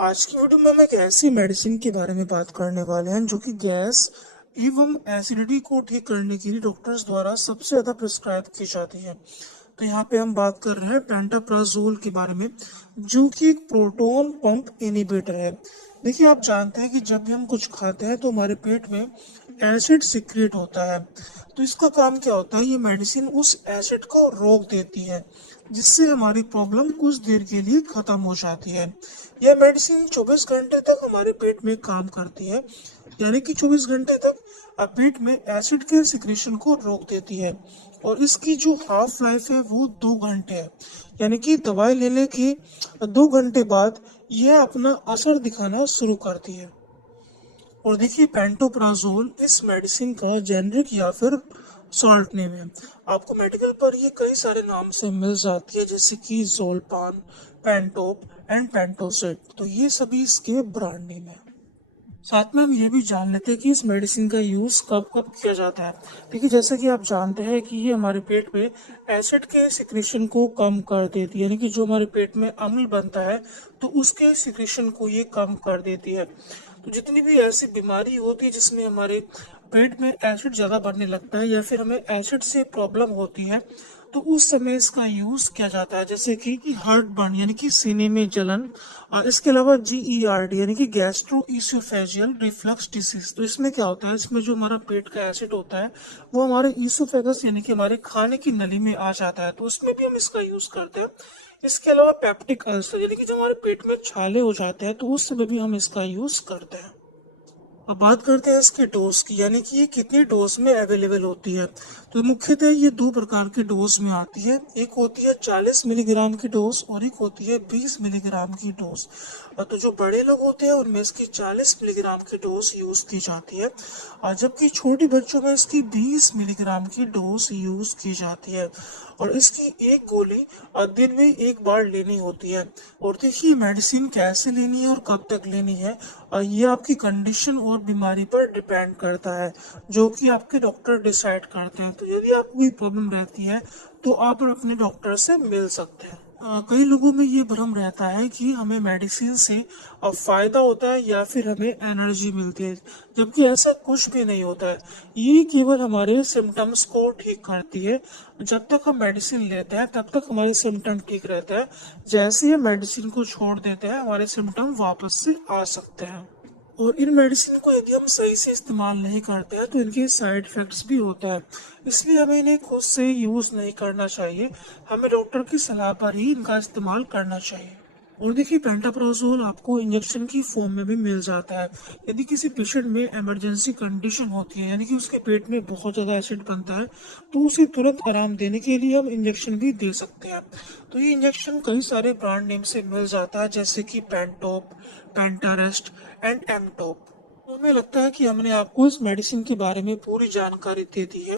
आज की वीडियो में हम एक ऐसी मेडिसिन के बारे में बात करने वाले हैं जो कि गैस एवं एसिडिटी को ठीक करने के लिए डॉक्टर्स द्वारा सबसे ज़्यादा प्रिस्क्राइब की जाती है। तो यहाँ पे हम बात कर रहे हैं पेंटाप्राजोल के बारे में, जो कि एक प्रोटॉन पंप इनहिबिटर है। देखिए, आप जानते हैं कि जब भी हम कुछ खाते हैं तो हमारे पेट में एसिड सिक्रेट होता है। तो इसका काम क्या होता है, ये मेडिसिन उस एसिड को रोक देती है, जिससे हमारी प्रॉब्लम कुछ देर के लिए खत्म हो जाती है। यह मेडिसिन 24 घंटे तक हमारे पेट में काम करती है, यानी कि 24 घंटे तक पेट में एसिड के सिक्रेशन को रोक देती है। और इसकी जो हाफ लाइफ है वो 2 घंटे है, यानी कि दवाई लेने के 2 घंटे बाद यह अपना असर दिखाना शुरू करती है। और देखिए, पेंटोप्राजोल इस मेडिसिन का जेनरिक या फिर सॉल्ट नेम है। आपको मेडिकल पर ये कई सारे नाम से मिल जाती है, जैसे कि जोलपान, पेंटोप एंड पेंटोसिट। तो ये सभी इसके ब्रांड नेम है। साथ में हम ये भी जान लेते हैं कि इस मेडिसिन का यूज़ कब कब किया जाता है। देखिए, जैसे कि आप जानते हैं कि ये हमारे पेट में एसिड के सिक्रेशन को कम कर देती है, यानी कि जो हमारे पेट में अम्ल बनता है तो उसके सिक्रेशन को ये कम कर देती है। तो जितनी भी ऐसी बीमारी होती है जिसमें हमारे पेट में एसिड ज़्यादा बढ़ने लगता है या फिर हमें एसिड से प्रॉब्लम होती है, तो उस समय इसका यूज किया जाता है, जैसे कि हार्ट बर्न यानी कि सीने में जलन, और इसके अलावा GERD यानी कि गैस्ट्रो ईसोफेजियल रिफ्लक्स डिसीज। तो इसमें क्या होता है, इसमें जो हमारा पेट का एसिड होता है वो हमारे ईसोफेगस यानी कि हमारे खाने की नली में आ जाता है, तो उसमें भी हम इसका यूज करते हैं। इसके अलावा पेप्टिक अल्सर यानी कि जब हमारे पेट में छाले हो जाते हैं तो उस समय भी हम इसका यूज करते हैं। अब बात करते हैं इसके डोज की, यानी कि ये कितनी डोज में अवेलेबल होती है। तो मुख्यतः ये 2 प्रकार की डोज में आती है। एक होती है 40 मिलीग्राम की डोज और एक होती है 20 मिलीग्राम की डोज। तो जो बड़े लोग होते हैं उनमें इसकी 40 मिलीग्राम की डोज यूज की जाती है, और जबकि छोटे बच्चों में इसकी 20 मिलीग्राम की डोज यूज की जाती है। और इसकी एक गोली दिन में एक बार लेनी होती है। और देखिए, मेडिसिन कैसे लेनी है और कब तक लेनी है, ये आपकी कंडीशन और बीमारी पर डिपेंड करता है, जो कि आपके डॉक्टर डिसाइड करते हैं। तो यदि आपको कोई प्रॉब्लम रहती है तो आप अपने डॉक्टर से मिल सकते हैं। कई लोगों में ये भ्रम रहता है कि हमें मेडिसिन से फायदा होता है या फिर हमें एनर्जी मिलती है, जबकि ऐसा कुछ भी नहीं होता है। ये केवल हमारे सिम्टम्स को ठीक करती है। जब तक हम मेडिसिन लेते हैं तब तक हमारे सिम्टम ठीक रहते हैं। जैसे ही मेडिसिन को छोड़ देते हैं हमारे सिम्टम वापस से आ सकते हैं। और इन मेडिसिन को यदि हम सही से इस्तेमाल नहीं करते हैं तो इनके साइड इफेक्ट्स भी होता है, इसलिए हमें इन्हें खुद से यूज़ नहीं करना चाहिए। हमें डॉक्टर की सलाह पर ही इनका इस्तेमाल करना चाहिए। और देखिए, पेंटाप्राजोल आपको इंजेक्शन की फॉर्म में भी मिल जाता है। यदि किसी पेशेंट में इमरजेंसी कंडीशन होती है, यानी कि उसके पेट में बहुत ज़्यादा एसिड बनता है, तो उसे तुरंत आराम देने के लिए हम इंजेक्शन भी दे सकते हैं। तो ये इंजेक्शन कई सारे ब्रांड नेम से मिल जाता है, जैसे कि पेंटोप, पेंटारेस्ट एंड एमटॉप। तो हमें लगता है कि हमने आपको इस मेडिसिन के बारे में पूरी जानकारी दे दी है।